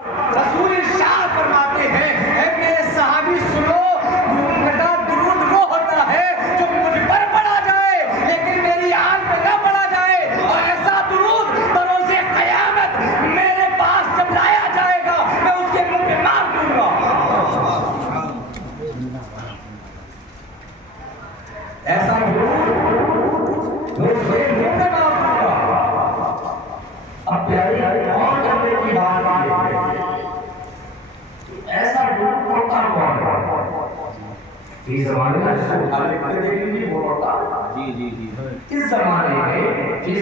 रसूल इरशाद फरमाते हैं कि सहाबी सुनो, घूंघटा दुरूद वो होता है जो मुझ पर पढ़ा जाए लेकिन मेरी आंख पे ना पढ़ा जाए, और ऐसा दुरूद बरोज़े क़यामत मेरे पास जब लाया जाएगा मैं उसके मुंह पे मार दूंगा। ऐसा दुरूद मैं उसके मुंह पे मार दूंगा। अब प्यारी और करने की बात ऐसा दुरूद पढ़ता कौन है? इस ज़माने में इसको खाली पढ़ देंगे वो पढ़ता जी जी जी इस ज़माने में इस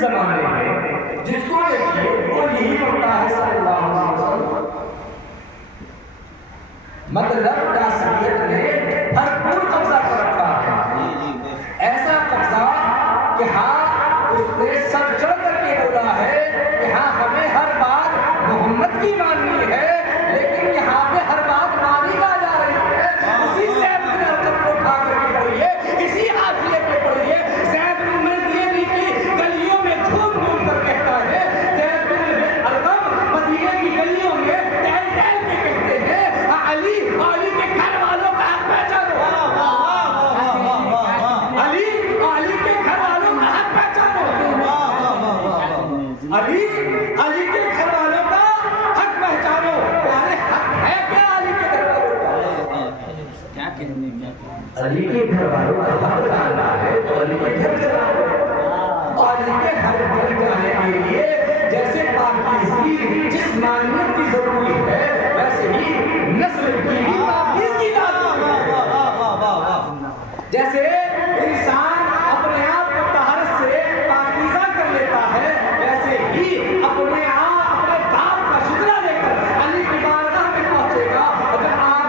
ज़माने में जिसको देखिए वो यही पढ़ता है सल्लल्लाहु अलैहि वसल्लम। मतलब तासीयत ने भरपूर कब्जा कर रखा है, ऐसा कब्जा कि हाँ उसने सब चढ़ करके बोला है कि हाँ हमें हर बात मोहम्मद की माननी है, लेकिन यहाँ पे हर बात मानी ना जा रही है। उसी ज़ैद बिन अर्क़म को उठा करके पढ़िए, इसी हाशिए पे पढ़िए। ज़ैद बिन मदीने की गलियों में घूम घूम कर कहता है, ज़ैद बिन अर्क़म मदीने की गलियों में टहल टहल के कहते हैं अली अली के घर वालों का हक पहचानो, अली अली के घर वालों का हक पहचानो, अली अली के घर वालों का हक पहचानो। प्यारे हक है क्या अली के घर वालों का? क्या कहने अली के घर वालों का हक जानना है तो अली के घर चला जाओ। अली के घर जाने के लिए जैसे पाकीज़गी जिस्मानियत की जरूरी है, वैसे ही नस्ल की भी पाकीज़गी लाज़िम है। जैसे इंसान अपने आप को तहरत से पाकीज़ा कर लेता है, वैसे ही अपने आप अपने बाप का शुक्रा लेकर अली की बारगाह में पहुंचेगा। अगर आप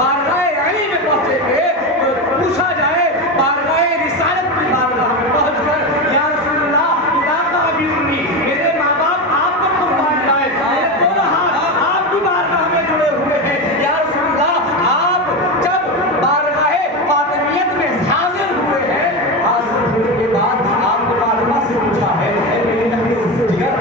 बारगाह अली में पहुंचेंगे तो पूछा जाए बारगाह रिसालत की बारगाह में पहुंचकर या रसूलल्लाह खुदा का अभी उम्मी मेरे माँ बाप आप पर कुर्बान जाए, मेरे दोनों हाथ आपकी बारगाह में जुड़े हुए हैं, या रसूलल्लाह आप जब बारगाह फातिमियत में हाजिर हुए हैं, हाजिर होने के बाद आपने फातिमा से पूछा है मेरी नखरे जिगर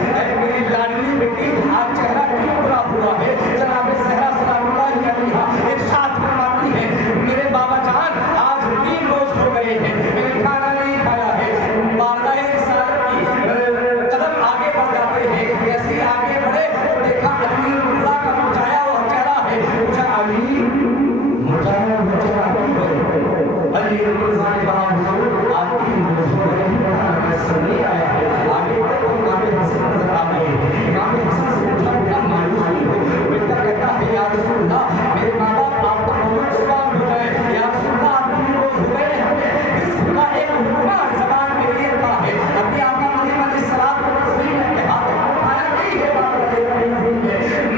मेरी लाडली बेटी आज चेहरा क्यों बुरा हुआ है? जनाब ज़हरा सलामुल्लाह अलैहा इरशाद फरमाती है मेरे बाबा जान आज 3 रोज हो गए हैं मैंने खाना नहीं खाया है। बारगाह रिसालत की कदम आगे बढ़ जाते हैं, जैसे ही आगे बढ़े तो देखा अली रज़ा का मुरझाया हुआ चेहरा है। पूछा अली मुरझाया हुआ चेहरा क्यों है? अली रज़ा ने कहा हुजूर आपकी मुरझाया हुआ चेहरा नहीं आया है। आगे बढ़े तो इमाम हसन नजर आ गए। इमाम हसन से पूछा क्या मायूस हुई हो? बेटा कहता है या रसूलल्लाह मेरे माँ बाप आपको बहुत सवाल हो गए, या रसूलल्लाह आप 3 रोज हो गए हमें रिज़्क़ का एक लुक़मा ज़बान में लिए रखा है, अभी आपका मरीम अलैहिस्सलाम को तस्लीम के हाथ में उठाया नहीं है बात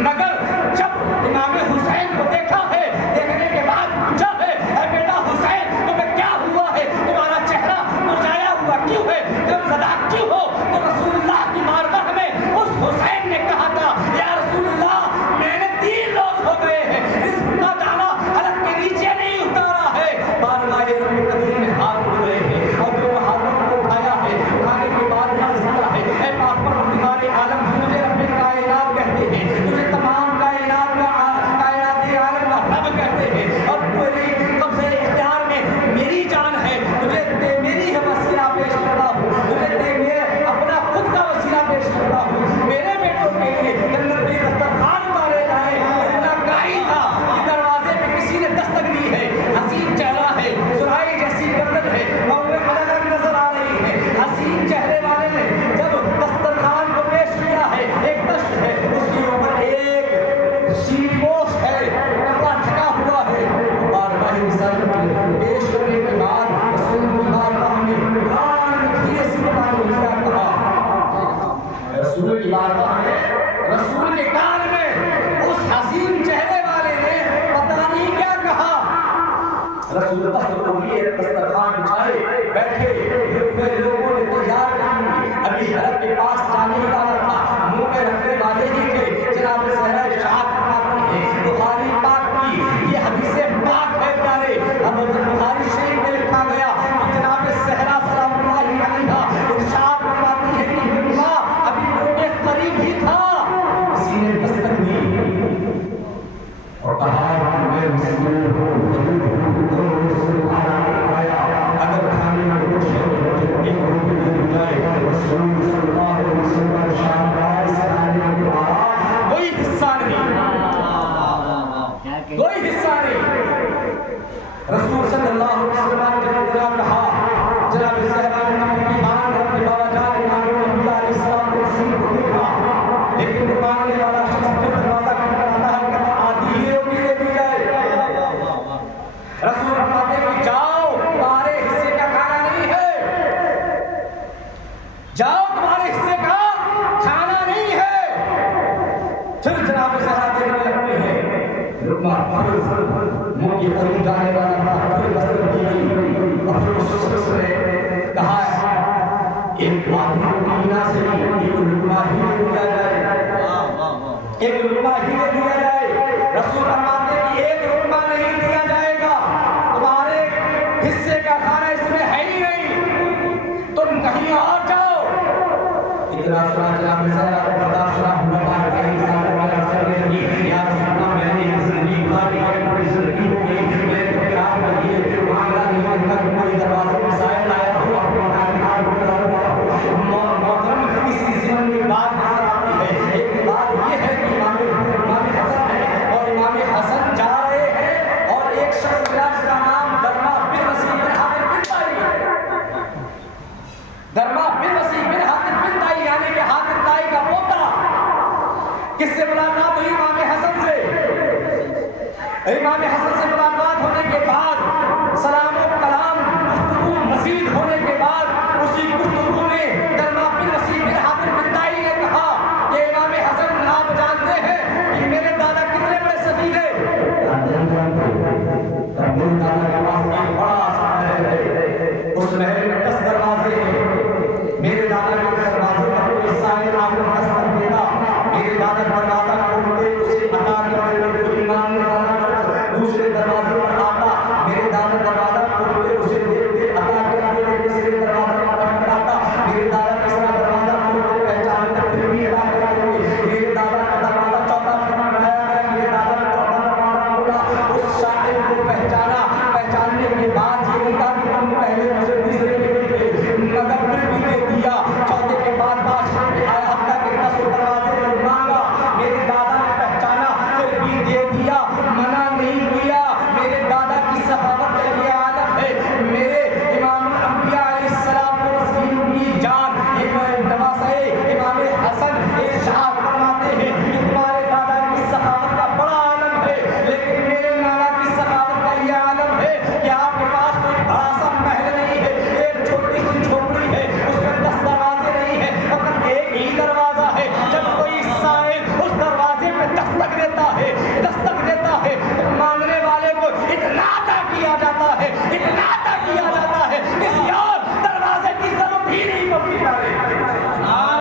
मगर जब इमाम हुसैन को देखा है, देखने के बाद पूछा है बेटा हुसैन तुम्हें क्या हुआ है? तुम्हारा चेहरा मुरझाया हुआ क्यों है? गमज़दा क्यों हो? तो रसूलुल्लाह की बारगाह में उस हुसैन ने कहा था या रसूलुल्लाह मैंने 3 रोज हो गए हैं रिज़्क़ का दाना हलक के नीचे नहीं उतारा है। बारगाह रब्बे करीम में हाथ उड़ गए हैं और दोनों हाथों को उठाया है, उठाने के बाद अर्ज़ किया है ऐ पाक परवरदिगार आलम तुझे रब्बे कायनात कहते हैं, तुझे तमाम कायनात का आलम का रब कहते हैं, और तेरे कब्ज़े इख्तियार में मेरी जान है, तुझे मेरी है वसीला पेश करता हूँ, तुझे मेरे अपना खुद का वसीला पेश करता हूँ। मेरे बेटों के लिए जन्नत में दस्तरखान उतारे जाए। इतना गाई था कि दरवाजे पे किसी ने दस्तक दी है, हसीन चेहरा है, सुराई जैसी गर्दन है, मौके अलग नजर आ रही है। हसीन चेहरे वाले ने जब दस्तरखान को पेश किया है, एक दस्त है उसके ऊपर एक शीपोश है, कपड़ा ढका हुआ है। बारगाह रिसालत पेश करने के बाद रसूल की बारगाह में कुरान धीरे से कुरान क्या कहा? रसूल की बारगाह में रसूल के कान में उस हसीन चेहरे वाले ने पता नहीं क्या कहा। रसूल दस्तरखान बिछाए बैठे, लोगों ने तैयार कर ली। अभी हरम के पास जाने ही वाला था, मुंह में रखने वाले ही थे। जनाब ज़हरा इरशाद फरमाती है बुखारी पाक की ये हदीसे पाक है प्यारे। अब बुखारी शरीफ में लिखा गया जनाब ज़हरा सलामुल्लाह अलैहा इरशाद फरमाती है कि अभी मुंह के करीब ही था लेकिन मांगने वाला शख्स फिर दरवाजा खटखटाता है, कहता आधी ही रोटी दे दी जाए। रसूल फरमाते हैं कि जाओ, तुम्हारे हिस्से का खाना नहीं है, जाओ, तुम्हारे हिस्से का खाना नहीं है। फिर जनाब ज़हरा देखने लगती है, लुकमा मुंह के करीब जाने वाला था, फिर दस्तक दी गई और फिर उस शख्स ने कहा एक आदमी को मीना से एक लुकमा ही दे दिया जाए, एक लुकमा ही दे दिया जाए। रसूल फरमाते हैं कि एक लुकमा नहीं दिया जाएगा, तुम्हारे हिस्से का खाना इसमें है ही नहीं, तुम कहीं और जाओ। इतना सुना जनाब ज़हरा को बर्दाश्त ना हुआ, बार बार इंसान वाला करने लगी, या सुना मैंने जिंदगी खाली है, जिंदगी हो गई, मेरे तो प्यार कर दिए, मांगना नहीं देखा कि कोई दरवाजे पे साया लाया हो, मोहतरम इस जीवन में बात नजर आती है। एक बात ये है कि इमाम हसन है और इमाम हसन जा रहे हैं और एक शख्स मिला जिसका नाम दरमा बिन वसी बिन हातिम बिन ताई, दरमा बिन वसी बिन हातिम बिन ताई, यानी कि हातिम ताई का पोता। किससे मुलाकात हुई? इमाम हसन से। इमाम हसन से मुलाकात होने के बाद सलाम और कलाम गुफ्तगू मजीद होने के बाद उसी गुफ्तगू में दरमा बिन वसी बिन हातिम बिन ताई ने कहा कि इमाम हसन आप जानते हैं कि मेरे दादा कितने बड़े सफी थे। मेरे दादा के पास एक बड़ा सा महल है, उस महल में 10 दरवाजे हैं। मेरे दादा के दरवाजे पर कोई साहिब आकर दस्तक देता, मेरे दादा दरवाजा खोलते उसे अता करने कोई मांगने वाला दूसरे दरवाजे पर आता, मेरे दादा दरवाजा खोलते उसे देखते अता करते तीसरे दरवाजे पर खटखटाता, मेरे दादा तीसरा दरवाजा खोलते पहचानते फिर भी अता करते, मेरे दादा का दरवाजा चौथा खटखटाया गया, मेरे दादा ने चौथा दरवाजा खोला, उस शायर को पहचाना, पहचानने के बाद ये कहा कि तुम पहले मुझे तीसरे के नगर फिर भी दे दिया, चौथे के बाद बादशाह ने आया हफ्ता के 10 दरवाजे से मांगा, मेरे दादा ने पहचाना फिर भी दे दिया, मना नहीं किया। मेरे दादा की सखावत का ये आदत है। मेरे इमाम अंबिया अलैहिस्सलाम की जान नवासे इमाम हसन इरशाद फरमाते हैं कि तुम्हारे दादा की सखावत का बड़ा आलम है, लेकिन मेरे नाना की सखावत का ये आलम है कि आपके पास कोई बड़ा सा महल नहीं है, एक छोटी सी झोपड़ी है, उसमें 10 दरवाजे नहीं है, फकत एक ही दरवाजा है। जब कोई साहिब उस दरवाजे पे दस्तक देता है तो मांगने वाले को इतना अता किया जाता